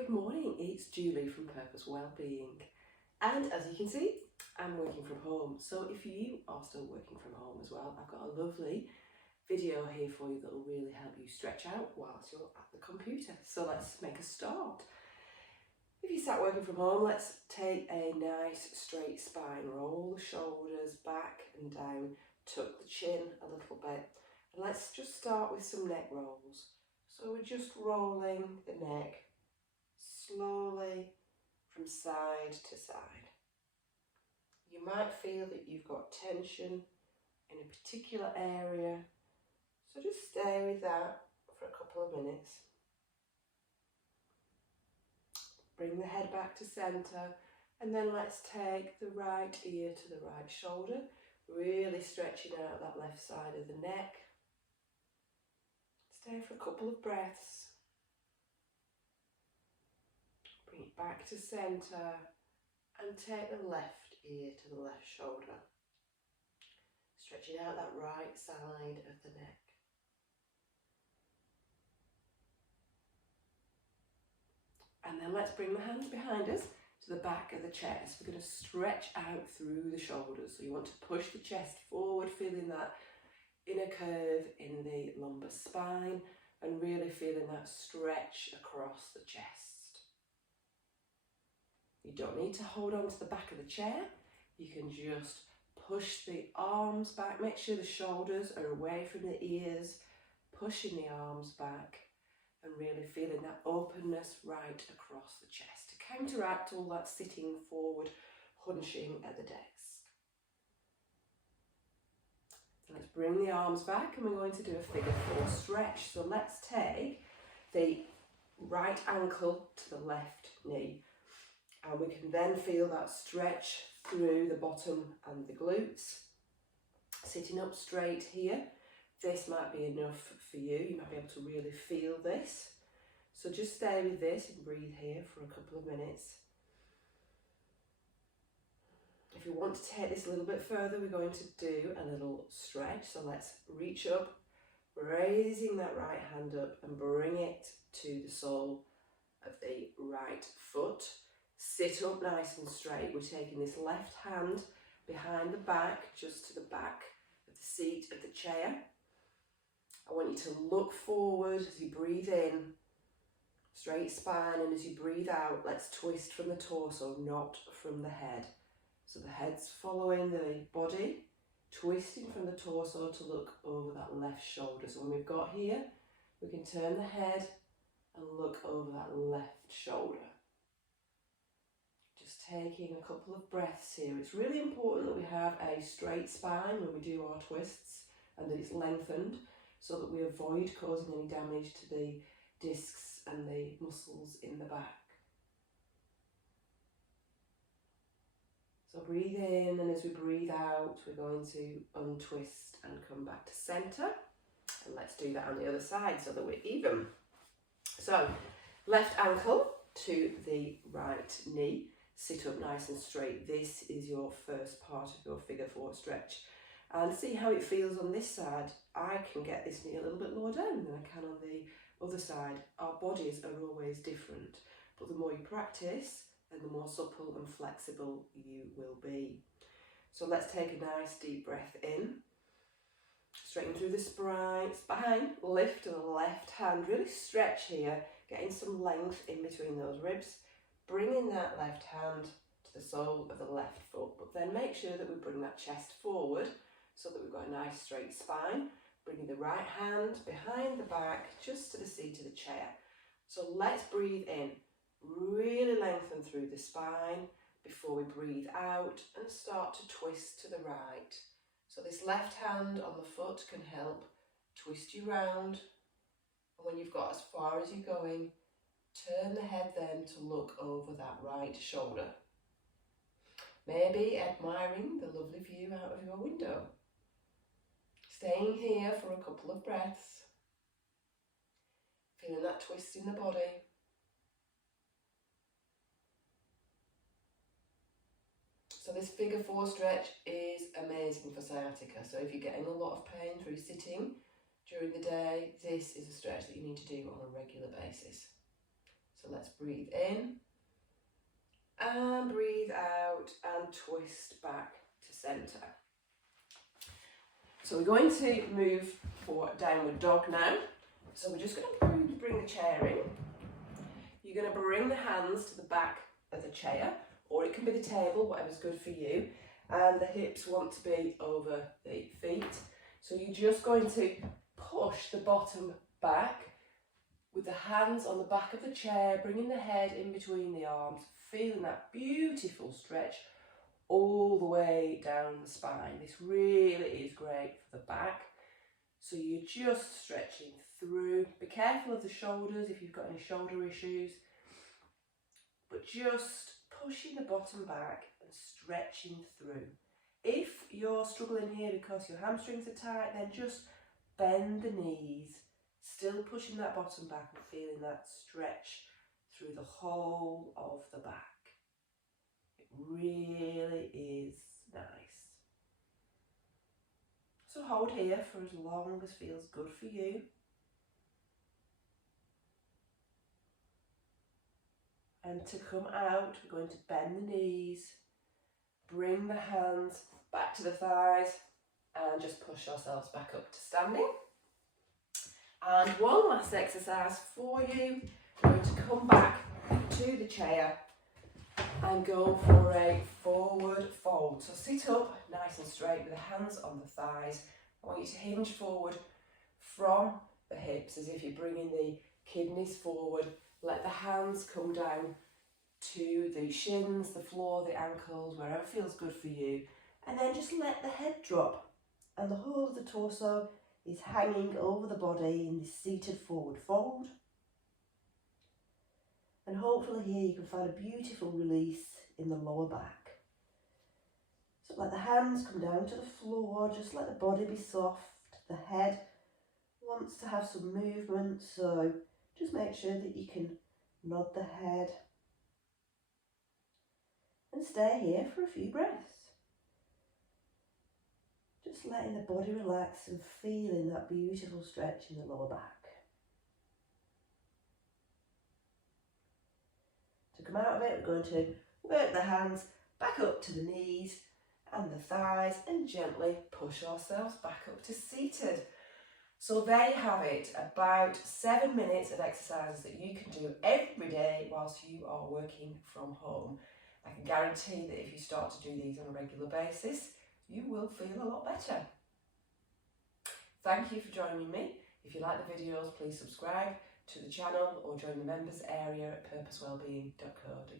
Good morning, it's Julie from Purpose Wellbeing, and as you can see, I'm working from home. So if you are still working from home as well, I've got a lovely video here for you that will really help you stretch out whilst you're at the computer. So let's make a start. If you start working from home, let's take a nice straight spine, roll the shoulders back and down, tuck the chin a little bit, and let's just start with some neck rolls. So we're just rolling the neck slowly from side to side. You might feel that you've got tension in a particular area, so just stay with that for a couple of minutes. Bring the head back to centre, and then let's take the right ear to the right shoulder, really stretching out that left side of the neck. Stay for a couple of breaths. Bring it back to centre and take the left ear to the left shoulder, stretching out that right side of the neck. And then let's bring the hands behind us to the back of the chest. We're going to stretch out through the shoulders. So you want to push the chest forward, feeling that inner curve in the lumbar spine and really feeling that stretch across the chest. You don't need to hold on to the back of the chair. You can just push the arms back. Make sure the shoulders are away from the ears, pushing the arms back and really feeling that openness right across the chest to counteract all that sitting forward, hunching at the desk. So let's bring the arms back and we're going to do a figure four stretch. So let's take the right ankle to the left knee. And we can then feel that stretch through the bottom and the glutes. Sitting up straight here, this might be enough for you. You might be able to really feel this. So just stay with this and breathe here for a couple of minutes. If you want to take this a little bit further, we're going to do a little stretch. So let's reach up, raising that right hand up and bring it to the sole of the right foot. Sit up nice and straight. We're taking this left hand behind the back, just to the back of the seat of the chair. I want you to look forward as you breathe in, straight spine, and as you breathe out, let's twist from the torso, not from the head. So the head's following the body, twisting from the torso to look over that left shoulder. So when we've got here, we can turn the head and look over that left shoulder. Just taking a couple of breaths here. It's really important that we have a straight spine when we do our twists and that it's lengthened so that we avoid causing any damage to the discs and the muscles in the back. So breathe in, and as we breathe out, we're going to untwist and come back to centre. And let's do that on the other side so that we're even. So left ankle to the right knee. Sit up nice and straight. This is your first part of your figure four stretch. And see how it feels on this side. I can get this knee a little bit lower down than I can on the other side. Our bodies are always different, but the more you practice, then the more supple and flexible you will be. So let's take a nice deep breath in. Straighten through the spine, lift to the left hand, really stretch here, getting some length in between those ribs. Bringing that left hand to the sole of the left foot, but then make sure that we bring that chest forward so that we've got a nice straight spine. Bringing the right hand behind the back, just to the seat of the chair. So let's breathe in, really lengthen through the spine before we breathe out and start to twist to the right. So this left hand on the foot can help twist you round. And when you've got as far as you're going, turn the head then to look over that right shoulder. Maybe admiring the lovely view out of your window. Staying here for a couple of breaths. Feeling that twist in the body. So this figure four stretch is amazing for sciatica. So if you're getting a lot of pain through sitting during the day, this is a stretch that you need to do on a regular basis. So let's breathe in and breathe out and twist back to centre. So we're going to move for downward dog now. So we're just going to bring the chair in. You're going to bring the hands to the back of the chair, or it can be the table, whatever's good for you. And the hips want to be over the feet. So you're just going to push the bottom back with the hands on the back of the chair, bringing the head in between the arms, feeling that beautiful stretch all the way down the spine. This really is great for the back. So you're just stretching through. Be careful of the shoulders if you've got any shoulder issues, but just pushing the bottom back and stretching through. If you're struggling here because your hamstrings are tight, then just bend the knees, still pushing that bottom back and feeling that stretch through the whole of the back. It really is nice. So hold here for as long as feels good for you. And to come out, we're going to bend the knees, bring the hands back to the thighs, and just push ourselves back up to standing. And one last exercise for you. We're going to come back to the chair and go for a forward fold. So sit up nice and straight with the hands on the thighs. I want you to hinge forward from the hips as if you're bringing the kidneys forward. Let the hands come down to the shins, the floor, the ankles, wherever feels good for you. And then just let the head drop. And the whole of the torso is hanging over the body in this seated forward fold. And hopefully here you can find a beautiful release in the lower back. So let the hands come down to the floor, just let the body be soft. The head wants to have some movement, so just make sure that you can nod the head. And stay here for a few breaths. Just letting the body relax and feeling that beautiful stretch in the lower back. To come out of it, we're going to work the hands back up to the knees and the thighs and gently push ourselves back up to seated. So there you have it, about 7 minutes of exercises that you can do every day whilst you are working from home. I can guarantee that if you start to do these on a regular basis, you will feel a lot better. Thank you for joining me. If you like the videos, please subscribe to the channel or join the members area at purposewellbeing.co.uk.